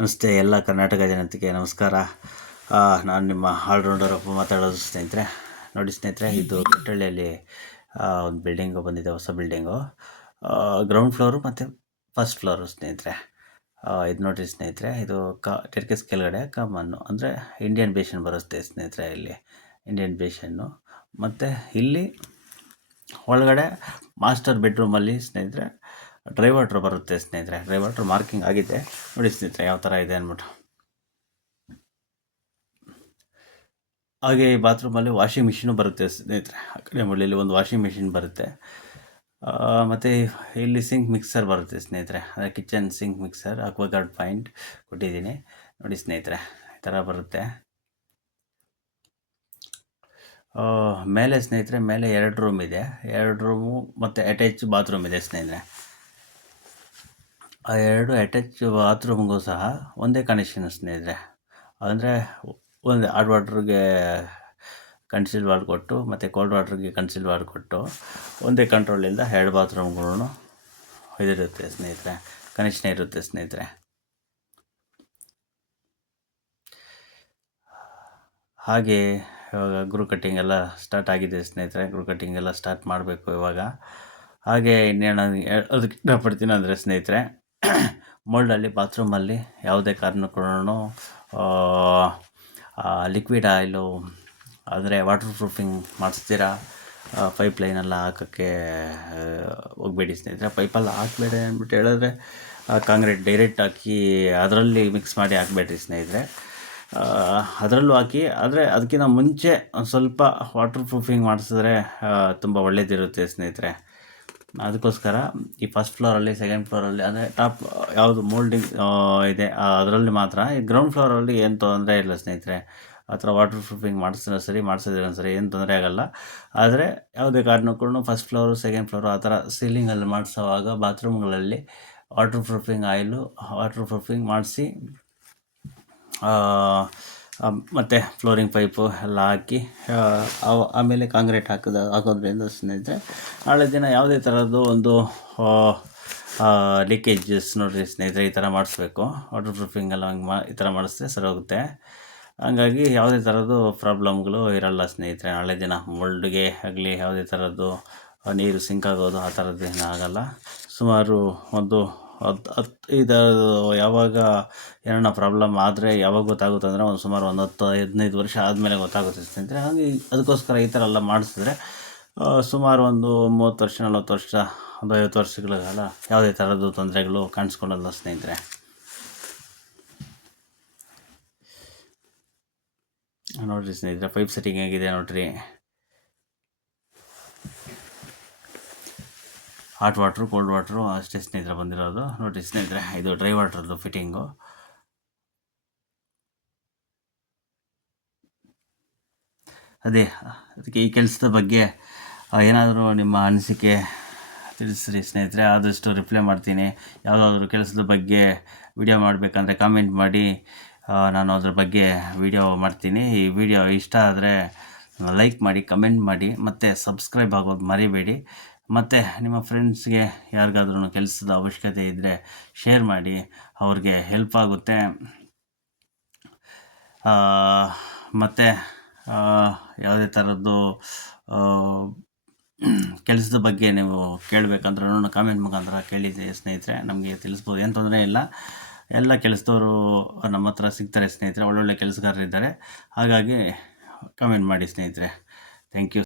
ನಮಸ್ತೆ ಎಲ್ಲ ಕರ್ನಾಟಕ ಜನತೆಗೆ ನಮಸ್ಕಾರ. ನಾನು ನಿಮ್ಮ ಆಲ್ರೌಂಡರ್ ಒಬ್ಬ ಮಾತಾಡೋದು ಸ್ನೇಹಿತರೆ. ನೋಡಿ ಸ್ನೇಹಿತರೆ, ಇದು ಬೆಟ್ಟಳ್ಳಿಯಲ್ಲಿ ಒಂದು ಬಿಲ್ಡಿಂಗು ಬಂದಿದೆ, ಹೊಸ ಬಿಲ್ಡಿಂಗು. ಗ್ರೌಂಡ್ ಫ್ಲೋರು ಮತ್ತು ಫಸ್ಟ್ ಫ್ಲೋರು ಸ್ನೇಹಿತರೆ. ಇದು ನೋಡಿರಿ ಸ್ನೇಹಿತರೆ, ಇದು ಟೆರ್ಕೆಸ್ ಕೆಳಗಡೆ ಕಾಮನ್ನು ಅಂದರೆ ಇಂಡಿಯನ್ ಬೇಷನ್ ಬರುತ್ತೆ ಸ್ನೇಹಿತರೆ. ಇಲ್ಲಿ ಇಂಡಿಯನ್ ಬೇಷನ್ನು ಮತ್ತು ಇಲ್ಲಿ ಒಳಗಡೆ ಮಾಸ್ಟರ್ ಬೆಡ್ರೂಮಲ್ಲಿ ಸ್ನೇಹಿತರೆ ಡ್ರೈ ವಾಟ್ರ್ ಬರುತ್ತೆ ಸ್ನೇಹಿತರೆ. ಡ್ರೈ ವಾಟ್ರ್ ಮಾರ್ಕಿಂಗ್ ಆಗಿದೆ ನೋಡಿ ಸ್ನೇಹಿತರೆ, ಯಾವ ಥರ ಇದೆ ಅಂದ್ಬಿಟ್ಟು. ಹಾಗೆ ಈ ಬಾತ್ರೂಮಲ್ಲಿ ವಾಷಿಂಗ್ ಮಿಷಿನು ಬರುತ್ತೆ ಸ್ನೇಹಿತರೆ. ಆ ಕಡೆ ಮೂಲೆಯಲ್ಲಿ ಒಂದು ವಾಷಿಂಗ್ ಮಿಷಿನ್ ಬರುತ್ತೆ. ಮತ್ತು ಇಲ್ಲಿ ಸಿಂಕ್ ಮಿಕ್ಸರ್ ಬರುತ್ತೆ ಸ್ನೇಹಿತರೆ. ಅಂದರೆ kitchen sink mixer Aquaguard point ಕೊಟ್ಟಿದ್ದೀನಿ ನೋಡಿ ಸ್ನೇಹಿತರೆ, ಈ ಥರ ಬರುತ್ತೆ. ಮೇಲೆ ಸ್ನೇಹಿತರೆ, ಮೇಲೆ 2 ರೂಮ್ ಇದೆ. 2 ರೂಮು ಮತ್ತು ಅಟ್ಯಾಚ್ ಬಾತ್ರೂಮ್ ಇದೆ ಸ್ನೇಹಿತರೆ. ಆ 2 ಅಟ್ಯಾಚ್ ಬಾತ್ರೂಮ್ಗೂ ಸಹ ಒಂದೇ ಕನೆಕ್ಷನ್ ಸ್ನೇಹಿತರೆ. ಅಂದರೆ ಒಂದು ಹಾಟ್ ವಾಟ್ರಿಗೆ ಕನ್ಸಿಲ್ ವಾಲ್ ಕೊಟ್ಟು ಮತ್ತು ಕೋಲ್ಡ್ ವಾಟ್ರಿಗೆ ಕನ್ಸಿಲ್ ವಾಲ್ ಕೊಟ್ಟು ಒಂದೇ ಕಂಟ್ರೋಲಿಂದ 2 ಬಾತ್ರೂಮ್ಗಳೂ ಇದಿರುತ್ತೆ ಸ್ನೇಹಿತರೆ, ಕನೆಕ್ಷನ್ ಇರುತ್ತೆ ಸ್ನೇಹಿತರೆ. ಹಾಗೆ ಇವಾಗ ಗ್ರೂ ಕಟ್ಟಿಂಗ್ ಎಲ್ಲ ಸ್ಟಾರ್ಟ್ ಆಗಿದೆ ಸ್ನೇಹಿತರೆ. ಗ್ರೂ ಕಟ್ಟಿಂಗ್ ಎಲ್ಲ ಸ್ಟಾರ್ಟ್ ಮಾಡಬೇಕು ಇವಾಗ. ಹಾಗೆ ಇನ್ನೇನು ಅದಕ್ಕೆ ಇಷ್ಟಪಡ್ತೀನಿ ಅಂದರೆ ಸ್ನೇಹಿತರೆ, ಮೋಲ್ಡಲ್ಲಿ ಬಾತ್ರೂಮಲ್ಲಿ ಯಾವುದೇ ಕಾರಣಕ್ಕೂ ಲಿಕ್ವಿಡ್ ಆಯಿಲು ಅಂದರೆ ವಾಟರ್ ಪ್ರೂಫಿಂಗ್ ಮಾಡಿಸ್ತೀರಾ, ಪೈಪ್ ಲೈನೆಲ್ಲ ಹಾಕೋಕ್ಕೆ ಹೋಗಬೇಡಿ ಸ್ನೇಹಿತರೆ. ಪೈಪೆಲ್ಲ ಹಾಕಬೇಡಿ ಅಂದ್ಬಿಟ್ಟು ಹೇಳಿದ್ರೆ ಕಾಂಕ್ರೀಟ್ ಡೈರೆಕ್ಟ್ ಹಾಕಿ ಅದರಲ್ಲಿ ಮಿಕ್ಸ್ ಮಾಡಿ ಹಾಕಬೇಡ್ರಿ ಸ್ನೇಹಿತರೆ. ಅದರಲ್ಲೂ ಹಾಕಿ, ಆದರೆ ಅದಕ್ಕಿಂತ ಮುಂಚೆ ಒಂದು ಸ್ವಲ್ಪ ವಾಟರ್ ಪ್ರೂಫಿಂಗ್ ಮಾಡಿಸಿದ್ರೆ ತುಂಬ ಒಳ್ಳೆಯದಿರುತ್ತೆ ಸ್ನೇಹಿತರೆ. ಅದಕ್ಕೋಸ್ಕರ ಈ ಫಸ್ಟ್ ಫ್ಲೋರಲ್ಲಿ, ಸೆಕೆಂಡ್ ಫ್ಲೋರಲ್ಲಿ ಅಂದರೆ ಟಾಪ್ ಯಾವುದು ಮೋಲ್ಡಿಂಗ್ ಇದೆ ಅದರಲ್ಲಿ ಮಾತ್ರ. ಈ ಗ್ರೌಂಡ್ ಫ್ಲೋರಲ್ಲಿ ಏನು ತೊಂದರೆ ಇಲ್ಲ ಸ್ನೇಹಿತರೆ. ಆ ಥರ ವಾಟರ್ ಪ್ರೂಫಿಂಗ್ ಮಾಡಿಸಿದ್ರೆ ಸರಿ, ಮಾಡಿಸಿದ್ರೆ ಸರಿ, ಏನು ತೊಂದರೆ ಆಗೋಲ್ಲ. ಆದರೆ ಯಾವುದೇ ಕಾರಣಕ್ಕೂ ಫಸ್ಟ್ ಫ್ಲೋರು, ಸೆಕೆಂಡ್ ಫ್ಲೋರು ಆ ಥರ ಸೀಲಿಂಗಲ್ಲಿ ಮಾಡಿಸೋವಾಗ ಬಾತ್ರೂಮ್ಗಳಲ್ಲಿ water proofing oil, water proofing ಮಾಡಿಸಿ ಮತ್ತು ಫ್ಲೋರಿಂಗ್ ಪೈಪು ಎಲ್ಲ ಹಾಕಿ ಆಮೇಲೆ ಕಾಂಕ್ರೀಟ್ ಹಾಕೋದ್ರಿಂದ ಸ್ನೇಹಿತರೆ ನಾಳೆ ದಿನ ಯಾವುದೇ ಥರದ್ದು ಒಂದು ಲೀಕೇಜಸ್ ನೋಡಿರಿ ಸ್ನೇಹಿತರೆ, ಈ ಥರ ಮಾಡಿಸ್ಬೇಕು. ವಾಟರ್ ಪ್ರೂಫಿಂಗ್ ಎಲ್ಲ ಹಂಗೆ ಈ ಥರ ಮಾಡಿಸಿದ್ರೆ ಸರಿ ಹೋಗುತ್ತೆ. ಹಂಗಾಗಿ ಯಾವುದೇ ಥರದ್ದು ಪ್ರಾಬ್ಲಮ್ಗಳು ಇರೋಲ್ಲ ಸ್ನೇಹಿತರೆ. ನಾಳೆ ದಿನ ಮೋಲ್ಡ್ಗೆ ಆಗಲಿ ಯಾವುದೇ ಥರದ್ದು ನೀರು ಸಿಂಕ್ ಆಗೋದು ಆ ಥರದ್ದು ಏನೂ ಆಗೋಲ್ಲ. ಸುಮಾರು ಒಂದು ಇದು ಯಾವಾಗ ಏನೋ ಪ್ರಾಬ್ಲಮ್ ಆದರೆ ಯಾವಾಗ ಗೊತ್ತಾಗುತ್ತೆ ಅಂದರೆ ಸುಮಾರು ಒಂದು 10-15 ವರ್ಷ ಆದಮೇಲೆ ಗೊತ್ತಾಗುತ್ತೆ ಸ್ನೇಹಿತರೆ. ಹಾಗೆ ಅದಕ್ಕೋಸ್ಕರ ಈ ಥರ ಎಲ್ಲ ಮಾಡಿಸಿದ್ರೆ ಸುಮಾರು ಒಂದು 30 ವರ್ಷ, 40 ವರ್ಷ, ಒಂದು 50 ವರ್ಷಗಳ ಕಾಲ ಯಾವುದೇ ಥರದ್ದು ತೊಂದರೆಗಳು ಕಾಣಿಸ್ಕೊಳ್ಳಲ್ಲ ಸ್ನೇಹಿತರೆ. ನೋಡಿರಿ ಸ್ನೇಹಿತರೆ, ಪೈಪ್ ಸೆಟ್ಟಿಂಗ್ ಹೇಗಿದೆ ನೋಡಿರಿ. ಹಾಟ್ ವಾಟ್ರು, ಕೋಲ್ಡ್ ವಾಟ್ರು ಅಷ್ಟೇ ಸ್ನೇಹಿತರೆ ಬಂದಿರೋದು. ನೋಡಿರಿ ಸ್ನೇಹಿತರೆ, ಇದು ಡ್ರೈ ವಾಟ್ರದ್ದು ಫಿಟ್ಟಿಂಗು. ಅದಕ್ಕೆ ಈ ಕೆಲಸದ ಬಗ್ಗೆ ಏನಾದರೂ ನಿಮ್ಮ ಅನಿಸಿಕೆ ತಿಳಿಸ್ರಿ ಸ್ನೇಹಿತರೆ. ಆದಷ್ಟು ರಿಪ್ಲೈ ಮಾಡ್ತೀನಿ. ಯಾವುದಾದ್ರೂ ಕೆಲಸದ ಬಗ್ಗೆ ವಿಡಿಯೋ ಮಾಡಬೇಕಂದ್ರೆ ಕಾಮೆಂಟ್ ಮಾಡಿ, ನಾನು ಅದ್ರ ಬಗ್ಗೆ ವಿಡಿಯೋ ಮಾಡ್ತೀನಿ. ಈ ವಿಡಿಯೋ ಇಷ್ಟ ಆದರೆ ಲೈಕ್ ಮಾಡಿ, ಕಮೆಂಟ್ ಮಾಡಿ, ಮತ್ತು ಸಬ್ಸ್ಕ್ರೈಬ್ ಆಗೋದು ಮರಿಬೇಡಿ. ಮತ್ತು ನಿಮ್ಮ ಫ್ರೆಂಡ್ಸ್ಗೆ ಯಾರಿಗಾದ್ರೂ ಕೆಲಸದ ಅವಶ್ಯಕತೆ ಇದ್ದರೆ ಶೇರ್ ಮಾಡಿ, ಅವ್ರಿಗೆ ಹೆಲ್ಪ್ ಆಗುತ್ತೆ. ಮತ್ತು ಯಾವುದೇ ಥರದ್ದು ಕೆಲಸದ ಬಗ್ಗೆ ನೀವು ಕೇಳಬೇಕಂದ್ರೂ ಕಾಮೆಂಟ್ ಮುಖಾಂತರ ಕೇಳಿದೆ ಸ್ನೇಹಿತರೆ, ನಮಗೆ ತಿಳಿಸ್ಬೋದು, ಏನು ತೊಂದರೆ ಇಲ್ಲ. ಎಲ್ಲ ಕೆಲಸದವರು ನಮ್ಮ ಹತ್ರ ಸಿಗ್ತಾರೆ ಸ್ನೇಹಿತರೆ, ಒಳ್ಳೊಳ್ಳೆ ಕೆಲಸಗಾರರಿದ್ದಾರೆ. ಹಾಗಾಗಿ ಕಾಮೆಂಟ್ ಮಾಡಿ ಸ್ನೇಹಿತರೆ. Thank you.